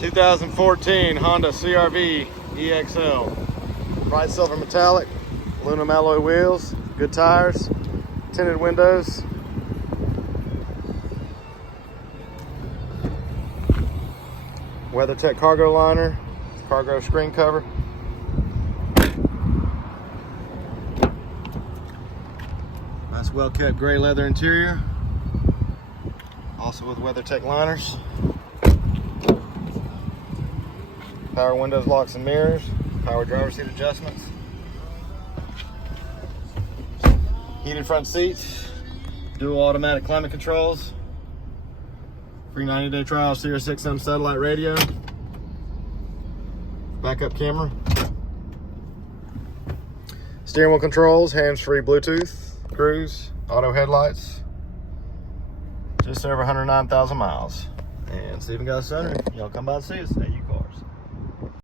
2014 Honda CR-V EXL. Bright silver metallic, aluminum alloy wheels, good tires, tinted windows. WeatherTech cargo liner, cargo screen cover. Nice well-kept gray leather interior. Also with WeatherTech liners. Power windows, locks and mirrors. Power driver seat adjustments. Heated front seats. Dual automatic climate controls. Free 90-day trial, Sirius XM satellite radio. Backup camera. Steering wheel controls, hands-free Bluetooth, cruise, auto headlights. Just over 109,000 miles. And Stephen got a sunroof. Y'all come by and see us at